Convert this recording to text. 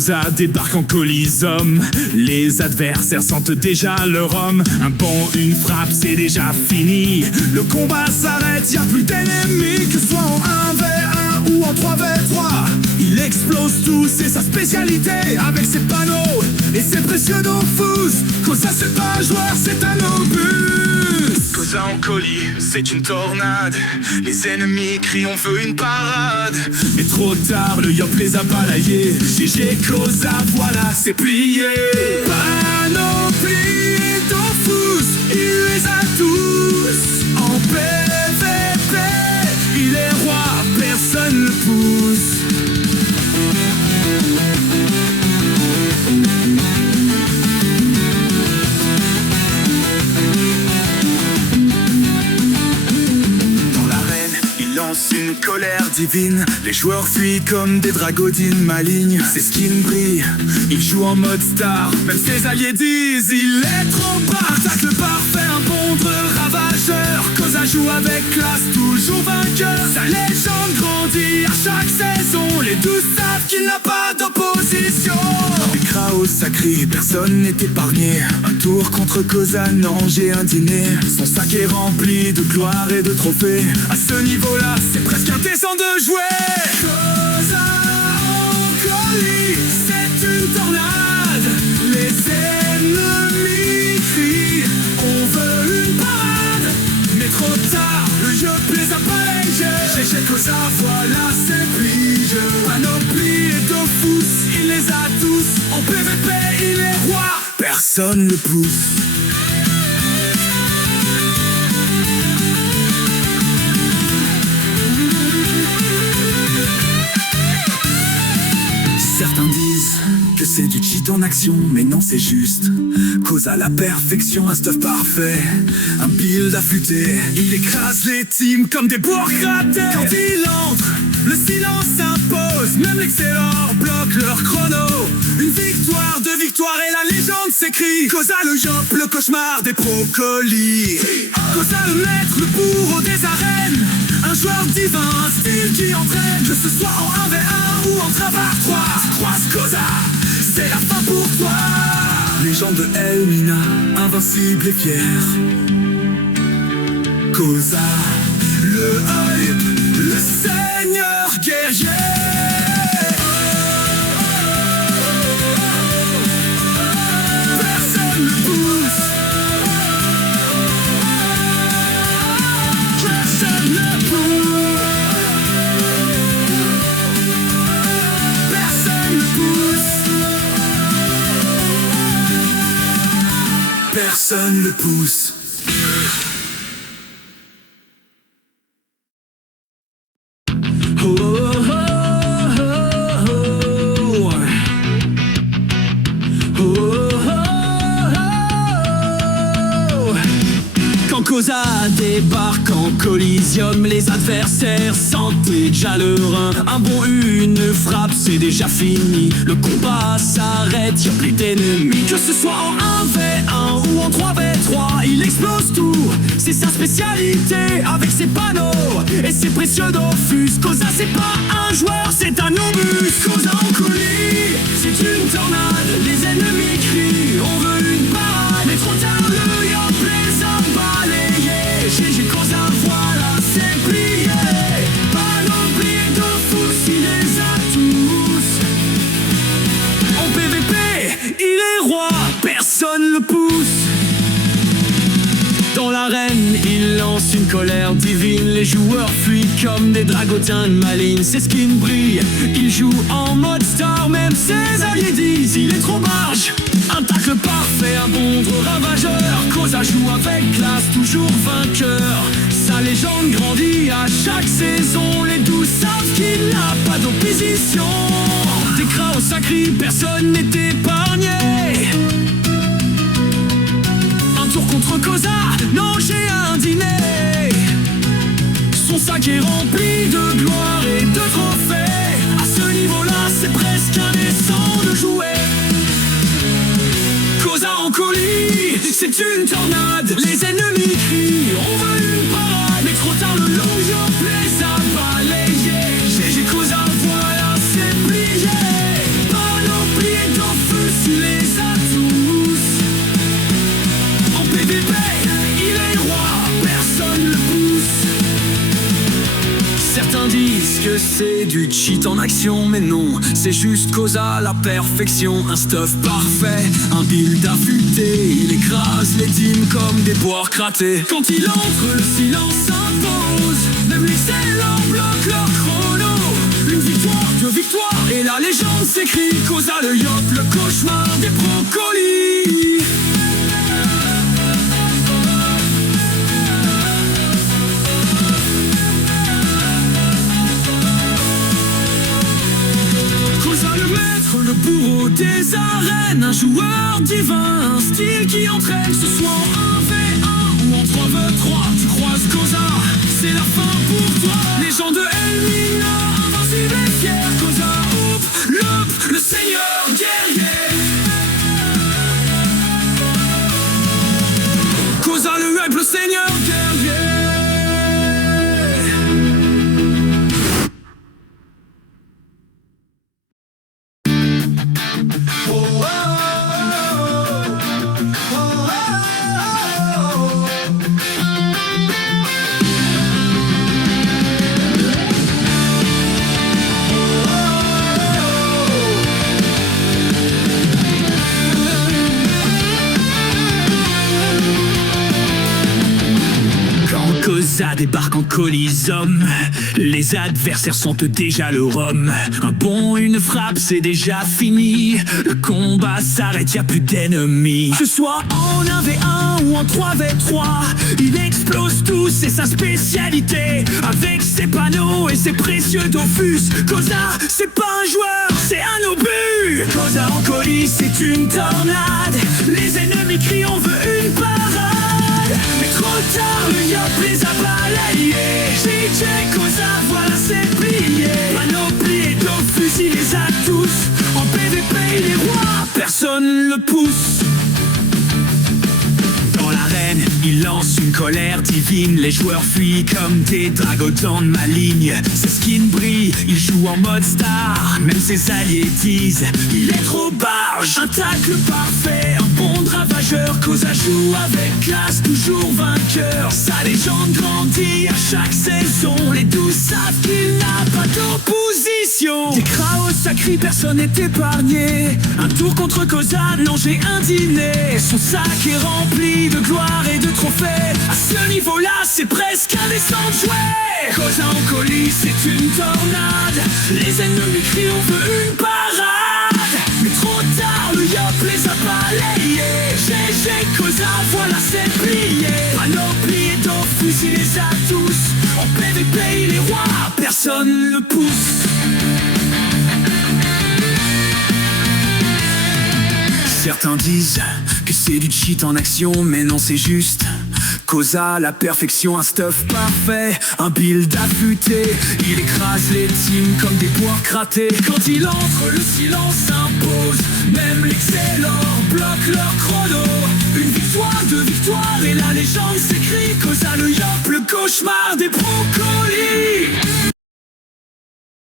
Cosa débarque en Coliseum. Les adversaires sentent déjà leur homme. Un bond, une frappe, c'est déjà fini. Le combat s'arrête, y'a plus d'ennemis. Que ce soit en 1v1 ou en 3v3, il explose tout, c'est sa spécialité. Avec ses panneaux et ses précieux Dofus. Cosa c'est pas un joueur, c'est un obus. Cosa en colis, c'est une tornade. Les ennemis crient on veut une parade. Mais trop tard, le yop les a balayés. GG Cosa, voilà c'est plié. Panoplie Dofus, il les a tous. En PVP, il est roi, personne le pousse. Une colère divine, les joueurs fuient comme des dragodines malignes. Ses skins brillent, il joue en mode star. Même ses alliés disent il est trop bas. Tacle parfait, un bondre ravageur. Cosa joue avec classe, toujours vainqueur. Sa légende grandit à chaque saison. Les 12 savent qu'il n'a pas d'opposition. Les Kraos sacrés, personne n'est épargné. Un tour contre Cosa, non j'ai un dîner. Son sac est rempli de gloire et de trophées. À ce niveau-là, c'est presque indécent de jouer. Cosa en colis, c'est une tornade. Les ennemis crient on veut une parade. Mais trop tard, le jeu les a balayés. GG Cosa, voilà c'est plié. Panoplie et Dofus, il les a tous. En PVP, il est roi, personne le pousse. Certains disent que c'est du cheat en action, mais non c'est juste Cosa la perfection, un stuff parfait, un build affûté. Il écrase les teams comme des bourgrattés. Quand il entre, le silence s'impose. Même l'excellent bloque leur chrono. Une victoire, deux victoires et la légende s'écrit. Cosa le yop, le cauchemar des pro-colis. Cosa le maître, le bourreau des arènes. Un joueur divin, un style qui entraîne. Que ce soit en 1v1 ou en 3x3. Croise Cosa, c'est la fin pour toi. Légende de Elmina, invincible et fier. Cosa, le hype, le seigneur guerrier. Personne ne pousse. Personne ne pousse. Personne ne pousse. Personne ne pousse. Quand Cosa débarque en Coliseum, les adversaires sentent déjà le rein. Un bond, une frappe, c'est déjà fini. Le combat s'arrête, y'a plus d'ennemis. Que ce soit en 1v1 ou en 3v3, il explose tout, c'est sa spécialité. Avec ses panneaux et ses précieux Dofus. Cosa c'est pas un joueur, c'est un obus. Cosa en colis, c'est une tornade. Les ennemis crient, on veut une parade. Mais trop tard, le yop les a balayés. GG Cosa, voilà c'est plié. Panoplie Dofus, il les a tous. En PVP, il est roi, personne le pousse. Dans l'arène, il lance une colère divine. Les joueurs fuient comme des dragotins malignes. Ses skins brillent, il joue en mode star. Même ses alliés disent il est trop barge. Un tacle parfait, un bondre ravageur. Cosa joue avec classe, toujours vainqueur. Sa légende grandit à chaque saison. Les 12 savent qu'il n'a pas d'opposition. Des Kraos sacrés, personne n'est épargné. Tour contre Cosa, non j'ai un dîner. Son sac est rempli de gloire et de trophées. À ce niveau-là, c'est presque indécent de jouer. Cosa en colis, c'est une tornade. Les ennemis crient, on veut une parade. Mais trop tard, le long yop les a balayés. GG Cosa, voilà c'est plié. Panoplie c'est du cheat en action, mais non, c'est juste Cosa, la perfection. Un stuff parfait, un build affûté, il écrase les teams comme des poires cratées. Quand il entre, le silence s'impose, même les excellents bloquent leur chrono. Une victoire, deux victoires, et la légende s'écrit. Cosa le yop, le cauchemar des brocolis. Le bourreau des arènes, un joueur divin, un style qui entraîne, que ce soit en 1v1 ou en 3v3. Tu croises Cosa, c'est la fin pour toi. Les gens de Elmina, invincible et fier. Cosa, le seigneur guerrier. Cosa, le hype, le seigneur guerrier. Cosa débarque en Coliseum, les adversaires sont déjà le rhum. Un bond, une frappe, c'est déjà fini. Le combat s'arrête, y'a plus d'ennemis. Que ce soit en 1v1 ou en 3v3, il explose tout, c'est sa spécialité. Avec ses panneaux et ses précieux Dofus, Cosa, c'est pas un joueur, c'est un obus. Cosa en colis, c'est une tornade. Les ennemis crient, on veut une parade. Mais trop tard, le yop les a balayés. JJ Cosa, voilà c'est plié. Panoplie et Dofus, il les a tous. En PVP, il est roi, personne le pousse. Dans l'arène, il lance une colère divine. Les joueurs fuient comme des dragodons malignes. Ses skins brillent, il joue en mode star. Même ses alliés disent, il est trop barge. Un tacle parfait, un bon ravageur. Cosa joue avec classe, toujours vainqueur. Sa légende grandit à chaque saison. Les 12 savent qu'il n'a pas d'opposition. Des Kraos sacrés, personne n'est épargné. Un tour contre Cosa, non j'ai un dîner. Son sac est rempli de gloire et de trophées. À ce niveau-là, c'est presque indécent de jouer. Cosa en colis, c'est une tornade. Les ennemis crient, on veut une parade. Mais trop tard, le yop les a balayés. GG Cosa, voilà c'est plié. Panoplie et Dofus, il les a tous. En PVP, il est roi, personne le pousse. Certains disent que c'est du cheat en action, mais non c'est juste Cosa, la perfection, un stuff parfait, un build affûté. Il écrase les teams comme des poires cratées. Quand il entre, le silence s'impose. Même l'excellent bloque leur chrono. Une victoire, deux victoires, et la légende s'écrit. Cosa le yop, le cauchemar des brocolis.